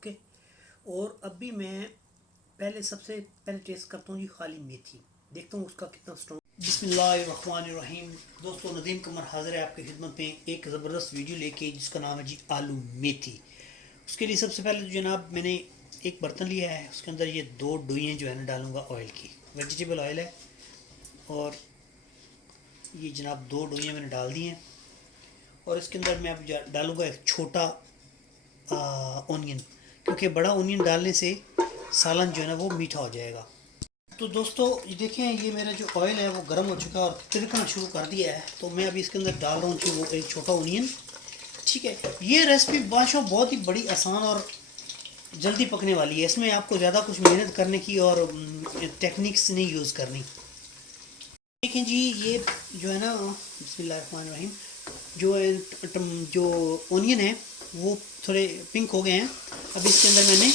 Okay. और अभी मैं सबसे पहले टेस्ट करता हूँ जी खाली मेथी, देखता हूँ उसका कितना स्ट्रॉन्ग। बिस्मिल्लाहिर्रहमानिर्रहीम। दोस्तों, नदीम कमर हाजिर है आपकी खिदमत में एक ज़बरदस्त वीडियो लेके, जिसका नाम है जी आलू मेथी। उसके लिए सबसे पहले तो जनाब मैंने एक बर्तन लिया है, उसके अंदर ये 2 डुइयाँ जो है ना डालूँगा ऑयल की, वेजिटेबल ऑयल है। और ये जनाब 2 डुइयाँ मैंने डाल दी हैं। और इसके अंदर मैं अब डालूँगा एक छोटा ऑनियन, क्योंकि बड़ा ऑनियन डालने से सालन जो है ना वो मीठा हो जाएगा। तो दोस्तों ये देखें, ये मेरा जो ऑयल है वो गर्म हो चुका है और तिलकना शुरू कर दिया है। तो मैं अभी इसके अंदर डाल रहा हूँ जो वो एक छोटा ऑनियन। ठीक है, ये रेसिपी बादशाह बहुत ही बड़ी आसान और जल्दी पकने वाली है। इसमें आपको ज़्यादा कुछ मेहनत करने की और टेक्निक्स नहीं यूज़ करनी। देखें जी, ये जो है ना, बिस्मिल्लाहिर्रहमानिर्रहीम, जो ऑनियन है वो थोड़े पिंक हो गए हैं। अब इसके अंदर मैंने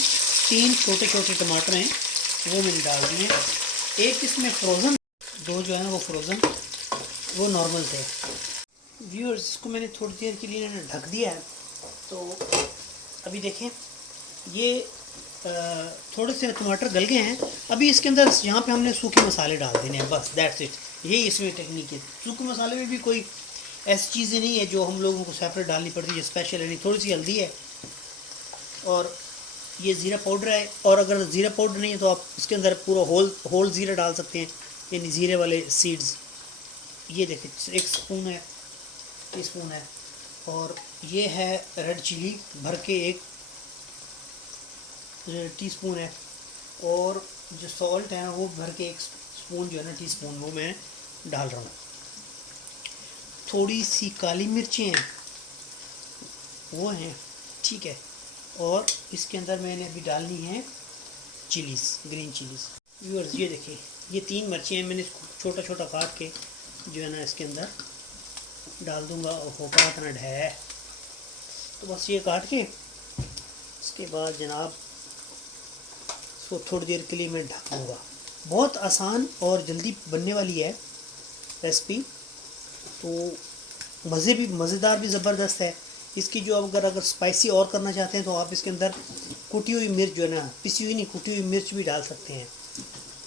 3 छोटे छोटे टमाटर हैं वो मैंने डाल दिए हैं। एक इसमें फ्रोज़न, 2 जो है ना वो फ्रोज़न, वो नॉर्मल थे। व्यूअर्स, इसको मैंने थोड़ी देर के लिए ढक दिया है। तो अभी देखें, ये थोड़े से टमाटर गल गए हैं। अभी इसके अंदर यहाँ पे हमने सूखे मसाले डाल देने हैं, बस दैट्स इट। यही इसमें टेक्निक है। सूखे मसाले में भी कोई ऐसी चीज़ें नहीं है जो हम लोगों को सेपरेट डालनी पड़ती है, स्पेशल है नहीं। थोड़ी सी हल्दी है और ये ज़ीरा पाउडर है। और अगर ज़ीरा पाउडर नहीं है तो आप इसके अंदर पूरा होल ज़ीरा डाल सकते हैं, यानी ज़ीरे वाले सीड्स। ये देखिए 1 स्पून है, टीस्पून है। और ये है रेड चिली भर के 1 टीस्पून है। और जो सॉल्ट है वो भर के 1 स्पून जो है ना, टीस्पून, वो मैं डाल रहा हूँ। थोड़ी सी काली मिर्चें हैं वो हैं, ठीक है। और इसके अंदर मैंने अभी डालनी है चिलीज़, ग्रीन चिलीज़। व्यूअर्स ये देखिए, ये 3 मिर्चें हैं, मैंने इसको छोटा छोटा काट के जो है ना इसके अंदर डाल दूँगा। और होपरा कनड है, तो बस ये काट के इसके बाद जनाब इसको थोड़ी देर के लिए मैं ढक दूँगा। बहुत आसान और जल्दी बनने वाली है रेसिपी, तो मज़ेदार भी ज़बरदस्त है। इसकी जो अगर स्पाइसी और करना चाहते हैं तो आप इसके अंदर कुटी हुई मिर्च जो है ना, पिसी हुई नहीं, कुटी हुई मिर्च भी डाल सकते हैं,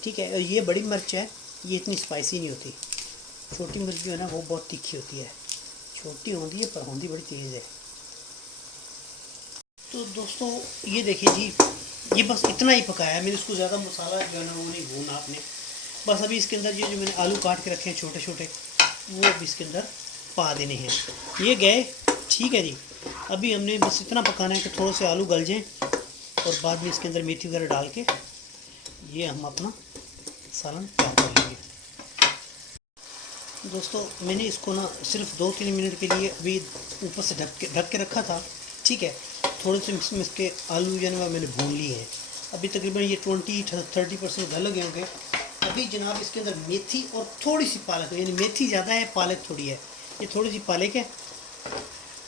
ठीक है। और ये बड़ी मिर्च है, ये इतनी स्पाइसी नहीं होती। छोटी मिर्च जो है ना वो बहुत तीखी होती है, छोटी होती है पर होती बड़ी तेज़ है। तो दोस्तों ये देखिए जी, ये बस इतना ही पकाया है मैंने, इसको ज़्यादा मसाला जो है ना वो नहीं भूना आपने। बस अभी इसके अंदर ये जो मैंने आलू काट के रखे हैं छोटे छोटे, वो अभी इसके अंदर पा देने हैं। ये गए, ठीक है जी। अभी हमने बस इतना पकाना है कि थोड़े से आलू गल जाएं और बाद में इसके अंदर मेथी वगैरह डाल के ये हम अपना सालन तैयार कर लेंगे। दोस्तों मैंने इसको ना सिर्फ 2-3 मिनट के लिए अभी ऊपर से ढक के रखा था, ठीक है। थोड़े से इसमें इसके आलू जो है ना मैंने भून लिए हैं। अभी तकरीबन ये 20-30% गल गए होंगे। अभी जनाब इसके अंदर मेथी और थोड़ी सी पालक, यानी मेथी ज़्यादा है पालक थोड़ी है, ये थोड़ी सी पालक है।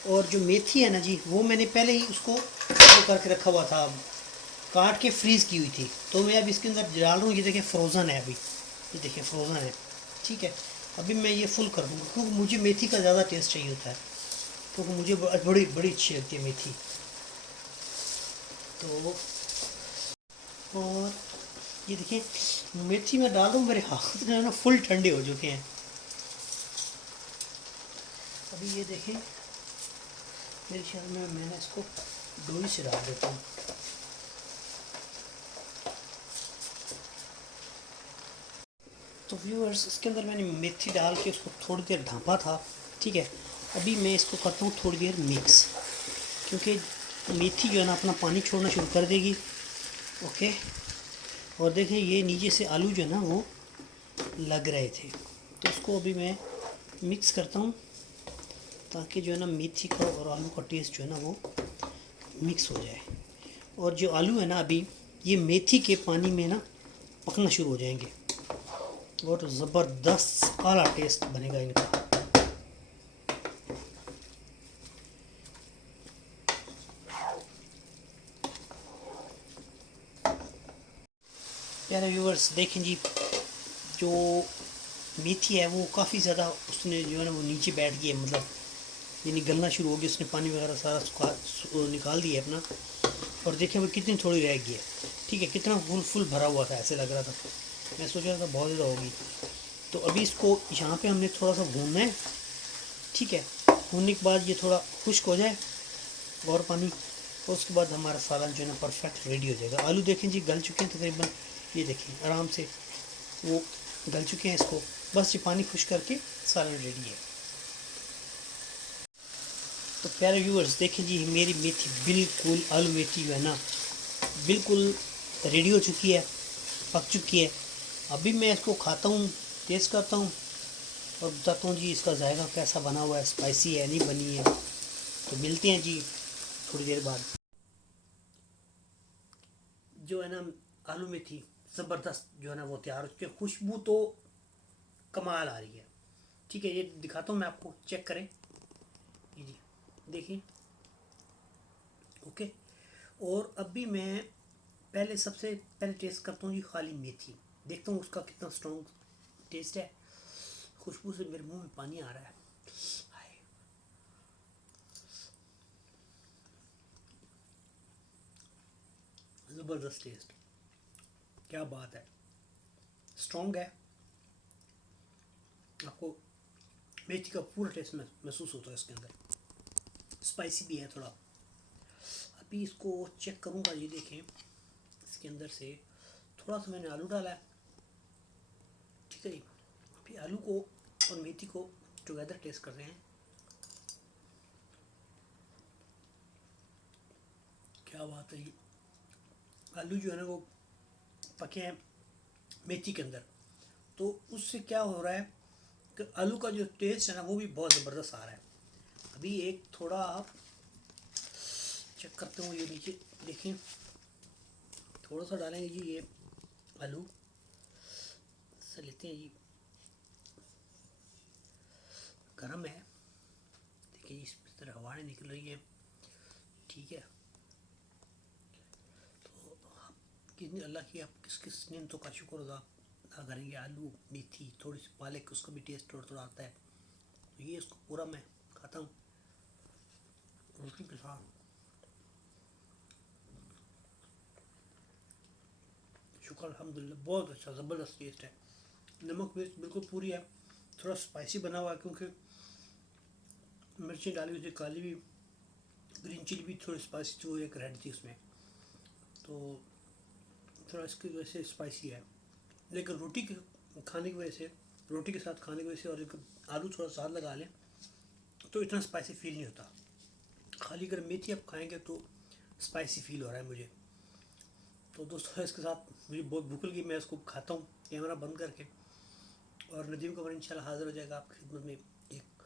और जो मेथी है ना जी, वो मैंने पहले ही उसको करके रखा हुआ था, काट के फ्रीज़ की हुई थी। तो मैं अभी इसके अंदर डाल रहा हूँ। ये देखिए फ्रोज़न है, अभी ये देखिए फ्रोज़न है, ठीक है। अभी मैं ये फुल कर दूँगा क्योंकि मुझे मेथी का ज़्यादा टेस्ट चाहिए होता है, क्योंकि मुझे बड़ी बड़ी अच्छी लगती है मेथी। तो और ये देखिए मेथी मैं डाल रहा हूँ, मेरे हाथ जो है ना फुल ठंडे हो चुके हैं। अभी ये देखें, मेरे ख्याल में मैंने इसको डोई से डाल देता हूँ। तो व्यूअर्स, इसके अंदर मैंने मेथी डाल के उसको थोड़ी देर ढाँपा था, ठीक है। अभी मैं इसको करता हूँ थोड़ी देर मिक्स, क्योंकि मेथी जो है ना अपना पानी छोड़ना शुरू कर देगी, ओके। और देखें ये नीचे से आलू जो है ना वो लग रहे थे, तो उसको अभी मैं मिक्स करता हूँ ताकि जो है ना मेथी का और आलू का टेस्ट जो है ना वो मिक्स हो जाए। और जो आलू है ना अभी ये मेथी के पानी में ना पकना शुरू हो जाएंगे और ज़बरदस्त आला टेस्ट बनेगा इनका। प्यारे व्यूअर्स देखें जी, जो मेथी है वो काफ़ी ज़्यादा उसने जो है ना वो नीचे बैठ गई है, मतलब यानी गलना शुरू हो गया, उसने पानी वगैरह सारा निकाल दिया अपना। और देखिए वो कितनी थोड़ी रह गई है। ठीक है, कितना फुल फुल भरा हुआ था, ऐसे लग रहा था, मैं सोच रहा था बहुत ज़्यादा होगी। तो अभी इसको यहाँ पे हमने थोड़ा सा भूनना है। ठीक है, भूनने के बाद ये थोड़ा खुश्क हो जाए और पानी, और उसके बाद हमारा सालन जो है ना परफेक्ट रेडी हो जाएगा। आलू देखें जी गल चुके हैं तकरीबन, ये देखें आराम से वो गल चुके हैं। इसको बस ये पानी खुश करके सालन रेडी है। तो प्यारे व्यूअर्स देखें जी, मेरी मेथी बिल्कुल, आलू मेथी जो है ना बिल्कुल रेडी हो चुकी है, पक चुकी है। अभी मैं इसको खाता हूँ, टेस्ट करता हूँ और बताता हूँ जी इसका जायका कैसा बना हुआ है, स्पाइसी है नहीं बनी है। तो मिलते हैं जी थोड़ी देर बाद। जो है ना आलू मेथी ज़बरदस्त जो है ना वो तैयार हो चुकी है, खुशबू तो कमाल आ रही है। ठीक है, ये दिखाता हूँ मैं आपको, चेक करें ये जी, देखिए। ओके, और अभी मैं पहले सबसे पहले टेस्ट करता हूँ जी खाली मेथी, देखता हूँ उसका कितना स्ट्रॉन्ग टेस्ट है। खुशबू से मेरे मुंह में पानी आ रहा है। हाय, ज़बरदस्त टेस्ट, क्या बात है, स्ट्रॉन्ग है। आपको मेथी का पूरा टेस्ट महसूस होता है इसके अंदर, स्पाइसी भी है थोड़ा। अभी इसको चेक करूँगा, ये देखें इसके अंदर से थोड़ा सा मैंने आलू डाला है। ठीक है, अभी आलू को और मेथी को टुगेदर टेस्ट कर रहे हैं। क्या बात है, ये आलू जो है ना वो पके हैं मेथी के अंदर, तो उससे क्या हो रहा है कि आलू का जो टेस्ट है ना वो भी बहुत ज़बरदस्त आ रहा है। अभी एक थोड़ा चेक करते हूँ, ये नीचे देखें, थोड़ा सा डालेंगे जी ये आलू से लेते हैं जी, गर्म है। देखिए इस तरह हवाएं निकल रही है। ठीक है, तो कितनी अल्लाह की, आप किस किस नेमतों का शुक्र अदा करेंगे। आलू मेथी थोड़ी सी पालक, उसका भी टेस्ट थोड़ा थोड़ा आता है। तो ये इसको पूरा मैं खाता हूँ रोटी के साथ। शुक्र अल्हम्दुलिल्लाह, बहुत अच्छा ज़बरदस्त टेस्ट है। नमक मिर्च बिल्कुल पूरी है, थोड़ा स्पाइसी बना हुआ है क्योंकि मिर्ची डाली हुई थी, काली भी, ग्रीन चिली भी थोड़ी स्पाइसी थी, वो एक रेड थी उसमें, तो थोड़ा इसकी वजह से स्पाइसी है। लेकिन रोटी के खाने की वजह से, रोटी के साथ खाने की वजह से, और एक आलू थोड़ा साथ लगा लें तो इतना स्पाइसी फील नहीं होता। खाली अगर मेथी आप खाएंगे तो स्पाइसी फील हो रहा है मुझे। तो दोस्तों इसके साथ मुझे बहुत भूख लगी, मैं इसको खाता हूँ कैमरा बंद करके, और नदीम कमर इंशाल्लाह हाजिर हो जाएगा आपकी खिदमत में एक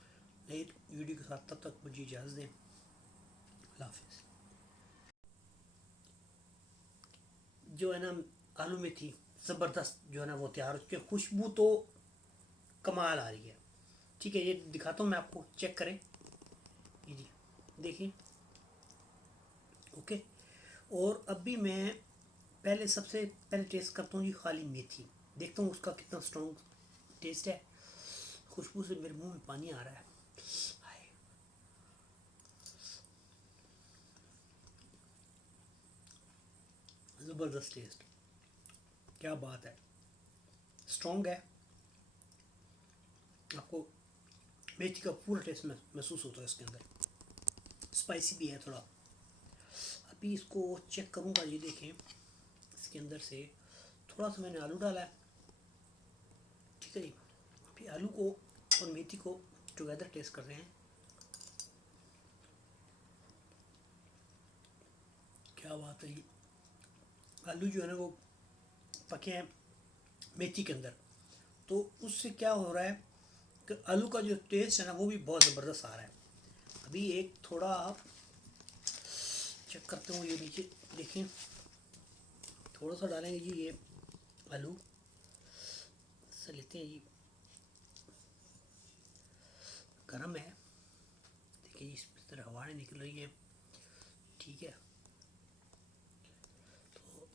नई वीडियो के साथ। तब तक मुझे इजाज़त दें, अल्लाह हाफिज़। जो है ना आलू मेथी ज़बरदस्त जो है ना वो तैयार हो चुकी है, खुशबू तो कमाल आ रही है। ठीक है, ये दिखाता हूँ मैं आपको, चेक करें ये जी, देखिए। ओके, और अभी मैं पहले सबसे पहले टेस्ट करता हूँ जी खाली मेथी, देखता हूँ उसका कितना स्ट्रॉन्ग टेस्ट है। खुशबू से मेरे मुंह में पानी आ रहा है। हाय, ज़बरदस्त टेस्ट, क्या बात है, स्ट्रॉन्ग है। आपको मेथी का पूरा टेस्ट महसूस होता है इसके अंदर, स्पाइसी भी है थोड़ा। अभी इसको चेक करूँगा, ये देखें इसके अंदर से थोड़ा सा मैंने आलू डाला है। ठीक है, अभी आलू को और मेथी को टुगेदर टेस्ट कर रहे हैं। क्या बात है, ये आलू जो है ना वो पके हैं मेथी के अंदर, तो उससे क्या हो रहा है कि आलू का जो टेस्ट है ना वो भी बहुत ज़बरदस्त आ रहा है। अभी एक थोड़ा चेक करते हूँ, ये नीचे देखें, थोड़ा सा डालेंगे जी ये आलू से लेते हैं जी, गर्म है। देखिए इस तरह हवाएं निकल रही है। ठीक है, तो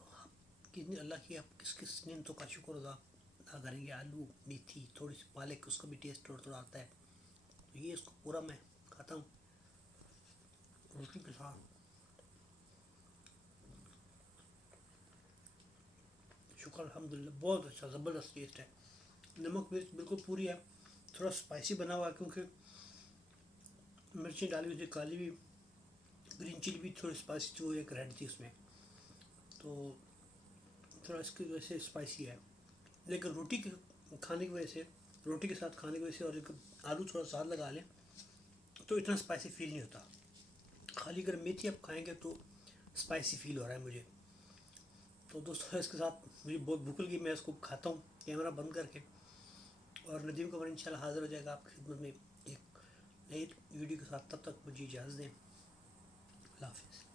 कितनी अल्लाह की, आप किस किस नेमतों का शुक्र अदा करेंगे। आलू मेथी थोड़ी सी पालक, उसका भी टेस्ट थोड़ा थोड़ा आता है। तो ये इसको पूरा मैं खाता हूँ रोटी के साथ। अल्हम्दुलिल्लाह बहुत अच्छा ज़बरदस्त टेस्ट है। नमक मिर्च बिल्कुल पूरी है। थोड़ा स्पाइसी बना हुआ है क्योंकि मिर्ची डाली हुई थी, काली भी, ग्रीन चिली भी थोड़ी स्पाइसी थी, वो एक रेड थी उसमें, तो थोड़ा इसकी वजह से स्पाइसी है। लेकिन रोटी के खाने की वजह से, रोटी के साथ खाने की वजह से, और एक आलू थोड़ा साथ लगा लें तो इतना स्पाइसी फील नहीं होता। खाली अगर मेथी आप खाएंगे तो स्पाइसी फील हो रहा है मुझे। तो दोस्तों इसके साथ मुझे बहुत भूख लगी, मैं इसको खाता हूँ कैमरा बंद करके। और नदीम कमर इंशाल्लाह हाज़िर हो जाएगा आपकी खिदमत में एक नई वीडियो के साथ। तब तक मुझे इजाज़त दें। अल्लाह हाफ़िज़।